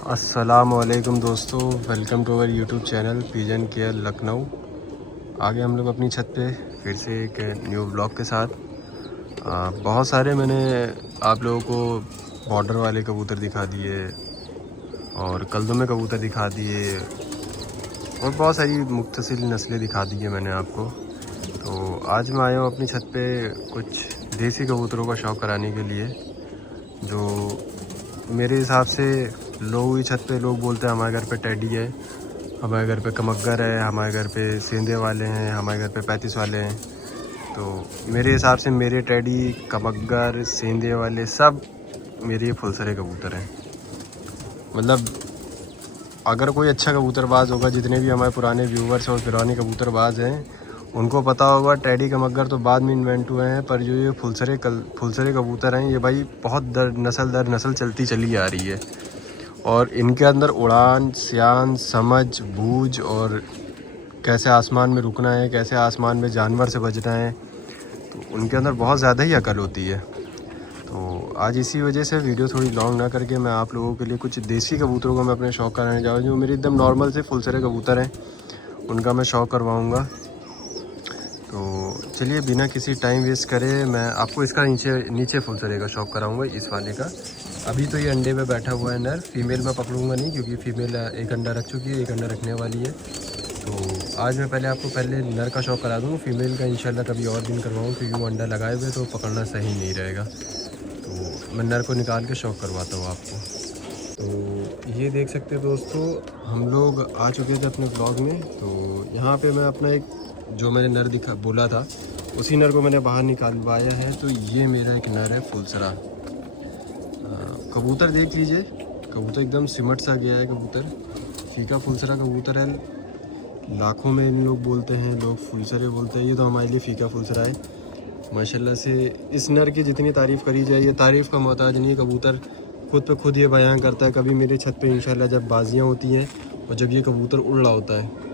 अस्सलामुअलैकुम दोस्तों, welcome to our YouTube channel pigeon care Lucknow. आगे हम लोग अपनी छत पे फिर से एक न्यू ब्लॉग के साथ। बहुत सारे मैंने आप लोगों को बॉर्डर वाले कबूतर दिखा दिए और कल्दों में कबूतर दिखा दिए और बहुत सारी मुख्तलिफ नस्लें दिखा दी है मैंने आपको। तो आज मैं आया हूँ अपनी छत पे कुछ देसी कबूतरों का शौक़ कराने के लिए। जो मेरे हिसाब से लोग ही छत पे लोग बोलते हैं हमारे घर पे टेडी है, हमारे घर पे कमग्गर है, हमारे घर पे सेंधे वाले हैं, हमारे घर पे 35 वाले हैं। तो मेरे हिसाब से मेरे टेडी, कमग्गर, सेंधे वाले सब मेरे फुलसरे कबूतर हैं। मतलब अगर कोई अच्छा कबूतरबाज होगा, जितने भी हमारे पुराने व्यूवर्स और पुराने कबूतरबाज हैं उनको पता होगा टेडी कमग्गर तो बाद में इन्वेंट हुए हैं, पर जो ये फुलसरे कबूतर हैं ये भाई बहुत दर नस्ल चलती चली आ रही है। और इनके अंदर उड़ान, सियान, समझ, बूझ और कैसे आसमान में रुकना है, कैसे आसमान में जानवर से बचना है, तो उनके अंदर बहुत ज़्यादा ही अकल होती है। तो आज इसी वजह से वीडियो थोड़ी लॉन्ग ना करके मैं आप लोगों के लिए कुछ देसी कबूतरों को मैं अपने शौक़ कराने जा रहा हूँ। जो मेरे एकदम नॉर्मल से फुलसरे कबूतर हैं उनका मैं शौक़ करवाऊँगा। तो चलिए बिना किसी टाइम वेस्ट करे मैं आपको इसका नीचे फुलसरे का शौक़ कराऊँगा, इस वाले का। अभी तो ये अंडे पे बैठा हुआ है नर, फीमेल मैं पकड़ूंगा नहीं क्योंकि फ़ीमेल एक अंडा रख चुकी है, एक अंडा रखने वाली है। तो आज मैं पहले नर का शौक़ करा दूँ, फीमेल का इंशाल्लाह कभी और दिन करवाऊँ क्योंकि वो अंडा लगाए हुए तो पकड़ना सही नहीं रहेगा। तो मैं नर को निकाल के शौक़ करवाता हूँ आपको। तो ये देख सकते हैं दोस्तों, हम लोग आ चुके थे अपने ब्लॉग में। तो यहाँ पर मैं अपना एक जो मैंने नर बोला था उसी नर को मैंने बाहर निकालवाया है। तो ये मेरा एक नर है फुलसरा कबूतर। देख लीजिए, कबूतर एकदम सिमट सा गया है। कबूतर फीका फुलसरा कबूतर है, लाखों में इन लोग बोलते हैं, लोग फुलसरे बोलते हैं। ये तो हमारे लिए फीका फुलसरा है माशाल्लाह से। इस नर की जितनी तारीफ़ करी जाए ये तारीफ़ का मोहताज नहीं है। कबूतर खुद पे खुद ये बयान करता है। कभी मेरे छत पे इंशाल्लाह जब बाजियाँ होती हैं और जब ये कबूतर उड़ रहा होता है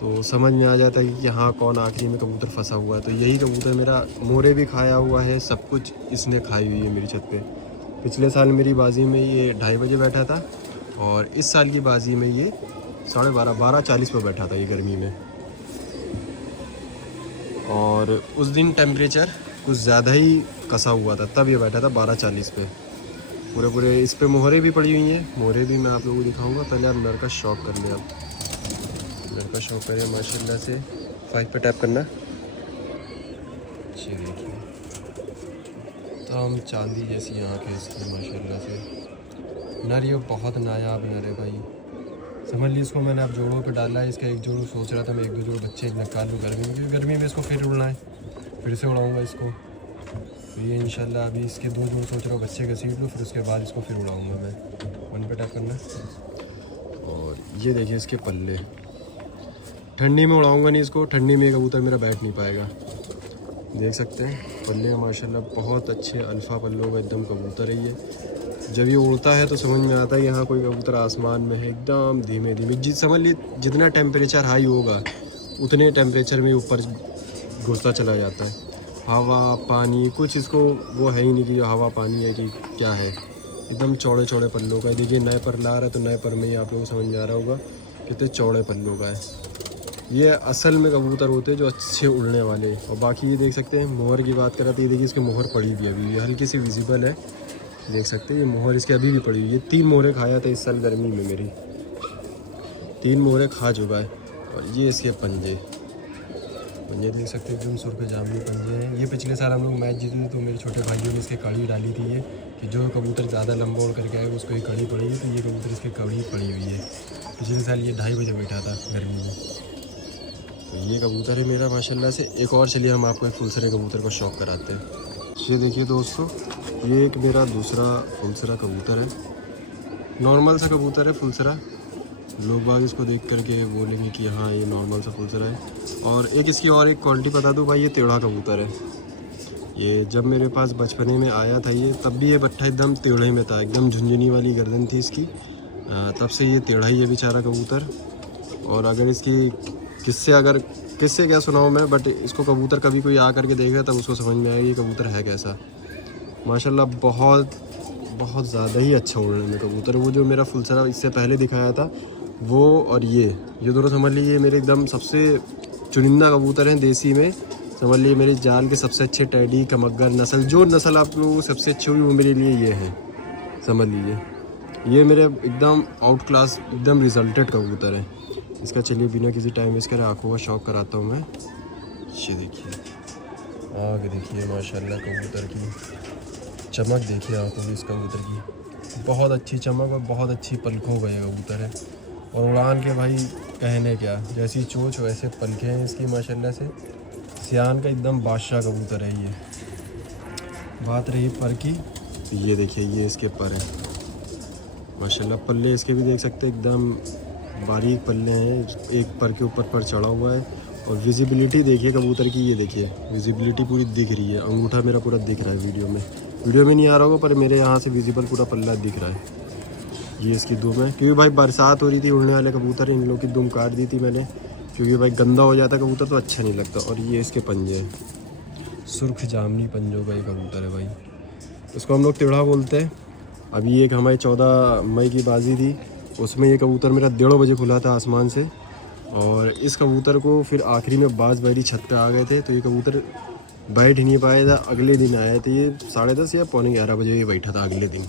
तो समझ में आ जाता है कि हाँ कौन आखिरी में कबूतर फंसा हुआ है। तो यही कबूतर मेरा मोरे भी खाया हुआ है, सब कुछ इसने खाई हुई है मेरी छत पे। पिछले साल मेरी बाजी में ये 2:30 बजे बैठा था और इस साल की बाजी में ये 12:40 पर बैठा था ये गर्मी में। और उस दिन टेम्परेचर कुछ ज़्यादा ही कसा हुआ था, तब ये बैठा था 12:40 पे। पूरे इस पे मोहरे भी पड़ी हुई हैं, मोहरे भी मैं आप लोगों को दिखाऊंगा। पहले आप नर का शौक़ कर लें, आप नर का शौक़ करें माशाल्लाह से। 5 पे टैप करना। अच्छी देखिए हम चांदी जैसी आँखें इसकी माशाल्लाह से। नर ये बहुत नायाब नर है भाई, समझ ली। इसको मैंने अब जोड़ों पे डाला है। इसका एक जोड़ सोच रहा था मैं 1-2 जोड़ बच्चे निकाल लूँ गर्मी में, क्योंकि गर्मी में इसको फिर उड़ना है, फिर से उड़ाऊँगा इसको। तो ये इंशाल्लाह अभी इसके 2 जोड़ सोच रहा हूँ बच्चे घसीट लूँ, फिर उसके बाद इसको फिर उड़ाऊँगा मैं। 1 पे टैप करना। और ये देखिए इसके पल्ले, ठंडी में उड़ाऊँगा नहीं इसको, ठंडी में कबूतर मेरा बैठ नहीं पाएगा। देख सकते हैं पल्ले माशाल्लाह बहुत अच्छे अल्फ़ा पल्लों का एकदम कबूतर है ये। जब ये उड़ता है तो समझ में आता है यहाँ कोई कबूतर आसमान में है। एकदम धीमे धीमे समझ ली, जितना टेम्परेचर हाई होगा उतने टेम्परेचर में ऊपर घुसता चला जाता है। हवा पानी कुछ इसको वो है ही नहीं कि हवा पानी है कि क्या है। एकदम चौड़े चौड़े पल्लों का है। देखिए नए पर ला रहा है तो नए पर में ही आप लोगों को समझ में आ रहा होगा कितने चौड़े पल्लों का है। ये असल में कबूतर होते हैं जो अच्छे उड़ने वाले। और बाकी ये देख सकते हैं मोहर की बात करा तो ये देखिए इसकी मोहर पड़ी भी अभी, ये हल्की सी विजिबल है, देख सकते हैं ये मोहर इसके अभी भी पड़ी हुई है। 3 मोहरें खाया था इस साल गर्मी में, मेरी 3 मोहरें खा चुका है। और ये इसके पंजे देख सकते हैं एकदम सुर पे जामनी पंजे हैं। ये पिछले साल हम लोग मैच जीते थे तो मेरे छोटे भाइयों ने इसके कड़ी डाली थी ये कि जो कबूतर ज़्यादा लंबा उड़ करके आएगा उसको ये कड़ी पड़ी है। तो ये कबूतर इसकी कड़ी पड़ी हुई है। पिछले साल ये 2:30 बजे बैठा था गर्मी में। तो ये कबूतर है मेरा माशाल्लाह से। एक और चलिए हम आपको एक फुलसरे कबूतर को शौक़ कराते हैं। ये देखिए दोस्तों, ये एक मेरा दूसरा फुलसरा कबूतर है। नॉर्मल सा कबूतर है फुलसरा, लोग बाग इसको देख करके बोलेंगे कि हाँ ये नॉर्मल सा फुलसरा है। और एक इसकी और एक क्वालिटी बता दूँ भाई, ये टेढ़ा कबूतर है। ये जब मेरे पास बचपने में आया था ये, तब भी ये बट्टा एकदम टेढ़े में था, एकदम झुंझुनी वाली गर्दन थी इसकी, तब से ये टेढ़ा ही है बेचारा कबूतर। और अगर इसकी किससे क्या सुनाऊँ मैं, बट इसको कबूतर कभी कोई आ करके देखेगा तब उसको समझ में आएगा ये कबूतर है कैसा। माशाल्लाह बहुत बहुत ज़्यादा ही अच्छा उड़ने में कबूतर। वो जो मेरा फुलसरा इससे पहले दिखाया था वो, और ये दोनों समझ लीजिए मेरे एकदम सबसे चुनिंदा कबूतर हैं देसी में। समझ लीजिए मेरे जाल के सबसे अच्छे टेडी कमग्गर नस्ल, जो नस्ल आप लोगों को सबसे अच्छी हुई वो मेरे लिए ये है। समझ लीजिए ये मेरे एकदम आउट क्लास एकदम रिजल्टेड कबूतर है। इसका चलिए बिना किसी टाइम वेस्ट करे आँखों का शौक कराता हूँ मैं। ये देखिए आँख देखिए माशाल्लाह कबूतर की चमक देखिए आँखों की इस कबूतर की, बहुत अच्छी चमक और बहुत अच्छी पलकों का ये कबूतर है। और उड़ान के भाई कहने क्या, जैसी चोंच वैसे पलके हैं इसकी माशाल्लाह से। सियान का एकदम बादशाह कबूतर है ये। बात रही पर की, ये देखिए ये इसके पर है माशाल्लाह। पल्ले इसके भी देख सकते हैं एकदम बारीक पल्ले हैं, एक पर के ऊपर पर चढ़ा हुआ है। और विजिबिलिटी देखिए कबूतर की, ये देखिए विजिबिलिटी पूरी दिख रही है। अंगूठा मेरा पूरा दिख रहा है वीडियो में नहीं आ रहा होगा पर मेरे यहाँ से विजिबल पूरा पल्ला दिख रहा है। ये इसकी दुम है, क्योंकि भाई बरसात हो रही थी, उड़ने वाले कबूतर इन लोगों की दुम काट दी थी मैंने, क्योंकि भाई गंदा हो जाता कबूतर तो अच्छा नहीं लगता। और ये इसके पंजे हैं, सुर्ख जामनी पंजों का ये कबूतर है भाई। इसको हम लोग टेढ़ा बोलते हैं। अभी एक हमारी 14 मई की बाजी थी, उसमें ये कबूतर मेरा 1:30 बजे खुला था आसमान से। और इस कबूतर को फिर आखिरी में बाज बहरी छत पे आ गए थे, तो ये कबूतर बैठ ही नहीं पाया था। अगले दिन आए थे ये 10:30 या 11:45 बजे ये बैठा था अगले दिन।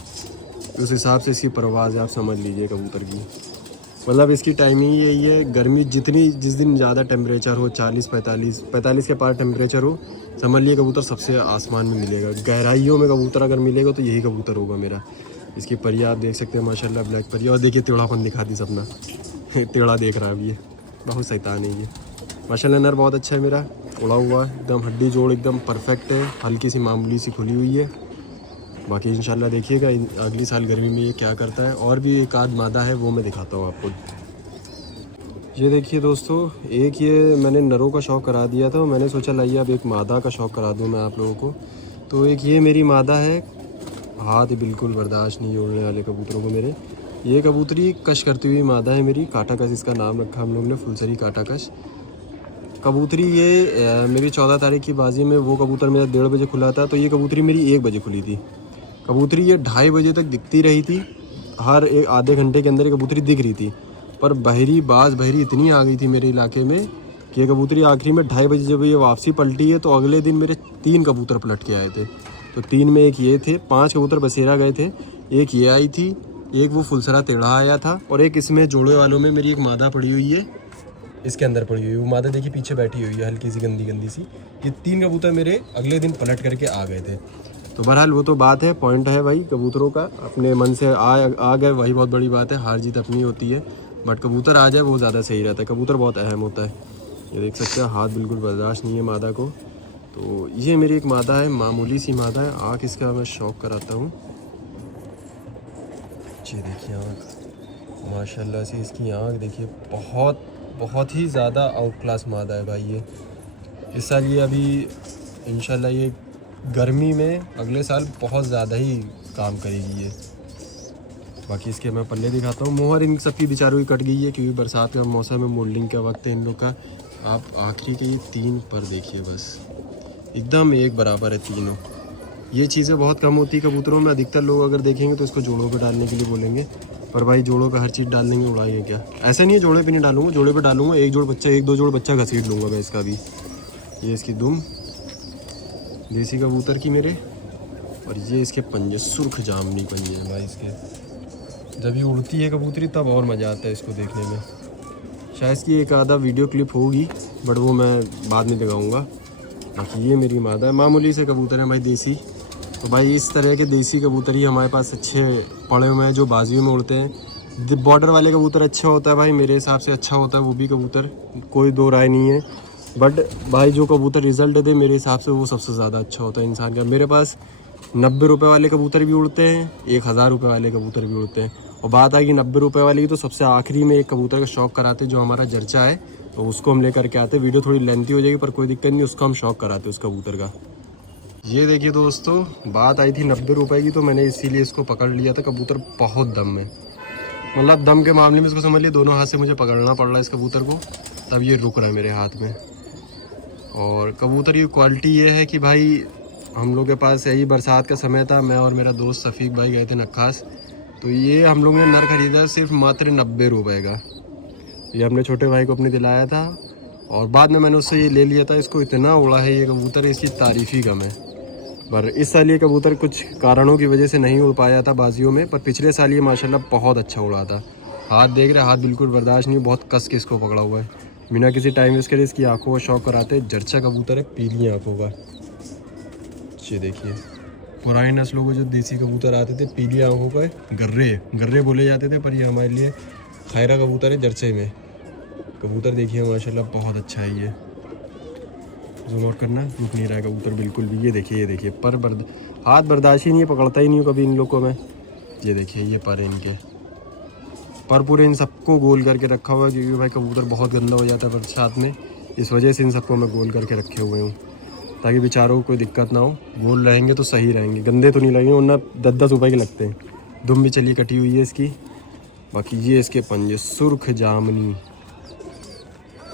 उस हिसाब से इसकी परवाज़ आप समझ लीजिए कबूतर की। मतलब इसकी टाइमिंग यही है, गर्मी जिस दिन ज़्यादा टेम्परेचर हो 40-45 के पार टेम्परेचर हो, समझ लिए कबूतर सबसे आसमान में मिलेगा। गहराइयों में कबूतर अगर मिलेगा तो यही कबूतर होगा मेरा। इसकी परिया आप देख सकते हैं माशाल्लाह, ब्लैक परिया। और देखिए टेढ़ापन दिखा दी सपना टेढ़ा देख रहा है अभी ये, बहुत शैतान है ये माशाल्लाह। नर बहुत अच्छा है मेरा, उड़ा हुआ एकदम हड्डी जोड़ एकदम परफेक्ट है, हल्की सी मामूली सी खुली हुई है। बाकी इंशाल्लाह देखिएगा अगली साल गर्मी में ये क्या करता है। और भी एक आध मादा है वो मैं दिखाता हूँ आपको। ये देखिए दोस्तों, एक ये मैंने नरों का शौक़ करा दिया था, मैंने सोचा लाइए अब एक मादा का शौक़ करा दूँ मैं आप लोगों को। तो एक ये मेरी मादा है, हाथ बिल्कुल बर्दाश्त नहीं उड़ने वाले कबूतरों को मेरे। ये कबूतरी कश करती हुई मादा है मेरी, काटाकश इसका नाम रखा हम लोग ने, फुलसरी काटाकश कबूतरी। ये मेरी 14 तारीख की बाजी में वो कबूतर मेरा 1:30 बजे खुला था, तो ये कबूतरी मेरी 1 बजे खुली थी। कबूतरी ये 2:30 बजे तक दिखती रही थी, हर एक आधे घंटे के अंदर ये कबूतरी दिख रही थी। पर बहरी इतनी आ गई थी मेरे इलाके में कि ये कबूतरी आखिरी में 2:30 बजे जब ये वापसी पलटी है तो अगले दिन मेरे 3 कबूतर पलट के आए थे। तो 3 में एक ये थे, 5 कबूतर बसेरा गए थे, एक ये आई थी, एक वो फुलसरा टेढ़ा आया था, और एक इसमें जोड़े वालों में मेरी एक मादा पड़ी हुई है, इसके अंदर पड़ी हुई। वो मादा देखिए पीछे बैठी हुई है हल्की सी गंदी सी। ये 3 कबूतर मेरे अगले दिन पलट करके आ गए थे। तो बहरहाल वो तो बात है, पॉइंट है भाई कबूतरों का, अपने मन से आ गए वही बहुत बड़ी बात है। हार जीत अपनी होती है, बट कबूतर आ जाए वो ज़्यादा सही रहता है। कबूतर बहुत अहम होता है। ये देख सकते हैं हाथ बिल्कुल बर्दाश्त नहीं है मादा को। तो ये मेरी एक मादा है, मामूली सी मादा है। आँख इसका मैं शौक़ कराता हूँ। ये देखिए आँख माशाल्लाह से, इसकी आँख देखिए बहुत ही ज़्यादा आउट क्लास मादा है भाई ये। इस साल ये अभी इंशाल्लाह ये गर्मी में अगले साल बहुत ज़्यादा ही काम करेगी ये। बाकी इसके मैं पल्ले दिखाता हूँ। मोहर इन सब की बेचारों की कट गई है, क्योंकि बरसात का मौसम है, मोल्डिंग का वक्त है इन लोग का। आप आखिरी के ये 3 पर देखिए, बस एकदम एक बराबर है तीनों। ये चीज़ें बहुत कम होती है कबूतरों में। अधिकतर लोग अगर देखेंगे तो इसको जोड़ों पे डालने के लिए बोलेंगे, पर भाई जोड़ों पे हर चीज़ डाल देंगे, उड़ाएंगे क्या? ऐसा नहीं है जोड़े पे नहीं डालूंगा, जोड़े पे डालूंगा। एक दो जोड़ बच्चा घसीट लूँगा मैं इसका भी। ये इसकी दुम देसी कबूतर की मेरे, और ये इसके पंजे सुर्ख जामनी पंजे हैं भाई इसके। जब ये उड़ती है कबूतरी तब और मज़ा आता है इसको देखने में। शायद इसकी एक आधा वीडियो क्लिप होगी, बट वो मैं बाद में दिखाऊंगा। बाकी ये मेरी मादा है, मामूली से कबूतर हैं भाई देसी। तो भाई इस तरह के देसी कबूतर ही हमारे पास अच्छे पड़े हुए हैं जो बाजियों में उड़ते हैं। बॉर्डर वाले कबूतर अच्छा होता है भाई, मेरे हिसाब से अच्छा होता है वो भी कबूतर, कोई दो राय नहीं है। बट भाई जो कबूतर रिज़ल्ट दे मेरे हिसाब से वो सबसे ज़्यादा अच्छा होता है इंसान का। मेरे पास 90 रुपये वाले कबूतर भी उड़ते हैं, 1000 रुपये वाले कबूतर भी उड़ते हैं। और बात आएगी 90 रुपये वाले की, तो सबसे आखिरी में एक कबूतर का शौक़ कराते जो हमारा जर्चा है, तो उसको हम लेकर के आते। वीडियो थोड़ी लेंथी हो जाएगी पर कोई दिक्कत नहीं, उसका हम शौक़ कराते उस कबूतर का। ये देखिए दोस्तों, बात आई थी 90 रुपये की, तो मैंने इसीलिए इसको पकड़ लिया था। कबूतर बहुत दम में, मतलब दम के मामले में इसको समझ लिया, दोनों हाथ से मुझे पकड़ना पड़ रहा है इस कबूतर को, तब ये रुक रहा है मेरे हाथ में। और कबूतर की क्वालिटी ये है कि भाई हम लोग के पास यही बरसात का समय था, मैं और मेरा दोस्त सफ़ीक भाई गए थे नक्खास। तो ये हम लोग ने नर ख़रीदा सिर्फ मात्र 90 रुपये का। ये हमने छोटे भाई को अपने दिलाया था और बाद में मैंने उससे ये ले लिया था। इसको इतना उड़ा है ये कबूतर, इसकी तारीफ़ ही कम है। पर इस साल ये कबूतर कुछ कारणों की वजह से नहीं उड़ पाया था बाजियों में, पर पिछले साल ये माशाल्लाह बहुत अच्छा उड़ा था। हाथ देख रहे, हाथ बिल्कुल बर्दाश्त नहीं, बहुत कस के इसको पकड़ा हुआ है। बिना किसी टाइम वेस्ट करे इसकी आंखों का शौक कराते। जर्चा कबूतर है, पीली आंखों का। ये देखिए, पुरानी नस्लों को जो देसी कबूतर आते थे पीली आंखों का, गर्रे बोले जाते थे, पर ये हमारे लिए खैरा कबूतर है जर्चे में। कबूतर देखिए माशाल्लाह बहुत अच्छा है। ये जूम आउट करना, रुक नहीं रहा है कबूतर बिल्कुल भी। ये देखिए पर हाथ बर्दाश्त ही नहीं है, पकड़ता ही नहीं हूँ कभी इन लोग को मैं। ये देखिए ये पर इनके पर पूरे इन सबको गोल करके रखा हुआ है, क्योंकि भाई कबूतर बहुत गंदा हो जाता है बरसात में। इस वजह से इन सबको मैं गोल करके रखे हुए हूँ, ताकि बेचारों को कोई दिक्कत ना हो। गोल रहेंगे तो सही रहेंगे, गंदे तो नहीं लगेंगे, वरना 10-10 रुपये के लगते हैं। दुम भी चलिए कटी हुई है इसकी। बाकी ये इसके पंजे सुर्ख जामनी,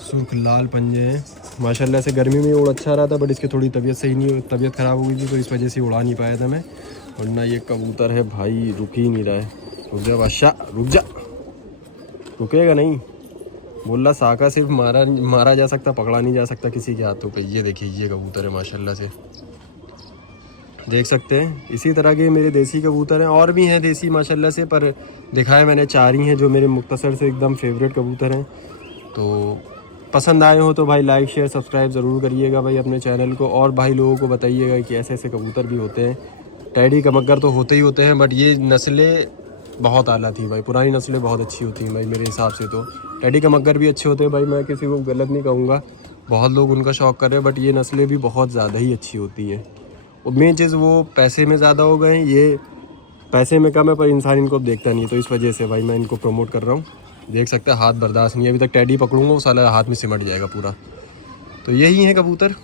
सुर्ख लाल पंजे हैं माशाल्लाह से। गर्मी में उड़ अच्छा रहा था, बट इसकी थोड़ी तबीयत सही नहीं, तबीयत ख़राब हो गई थी, तो इस वजह से उड़ा नहीं पाया था मैं। वरना ये कबूतर है भाई, रुक ही नहीं रहा है। रुक जा बादशाह, रुक जा, रुकेगा नहीं। बोल रहा साका सिर्फ मारा जा सकता, पकड़ा नहीं जा सकता किसी के हाथों पे। ये देखिए ये कबूतर है माशाल्लाह से, देख सकते हैं। इसी तरह के मेरे देसी कबूतर हैं, और भी हैं देसी माशाल्लाह से, पर दिखाए मैंने 4 ही हैं जो मेरे मुख्तसर से एकदम फेवरेट कबूतर हैं। तो पसंद आए हो तो भाई लाइक शेयर सब्सक्राइब ज़रूर करिएगा भाई अपने चैनल को, और भाई लोगों को बताइएगा कि ऐसे ऐसे कबूतर भी होते हैं। टैडी कमक्कर तो होते ही होते हैं, बट ये नस्लें बहुत आला थी भाई, पुरानी नस्लें बहुत अच्छी होती हैं भाई मेरे हिसाब से। तो टैडी कमक्कर भी अच्छे होते हैं भाई, मैं किसी को गलत नहीं कहूँगा, बहुत लोग उनका शौक़ कर रहे हैं, बट ये नस्लें भी बहुत ज़्यादा ही अच्छी होती हैं। और मेन चीज़ वो पैसे में ज़्यादा हो गए हैं, ये पैसे में कम है, पर इंसान इनको देखता नहीं, तो इस वजह से भाई मैं इनको प्रमोट कर रहा हूँ। देख सकते हैं हाथ बर्दाश्त नहीं है, अभी तक टैडी पकड़ूंगा वो साला हाथ में सिमट जाएगा पूरा। तो यही है कबूतर।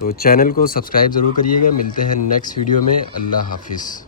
तो चैनल को सब्सक्राइब ज़रूर करिएगा। मिलते हैं नेक्स्ट वीडियो में। अल्लाह हाफिज़।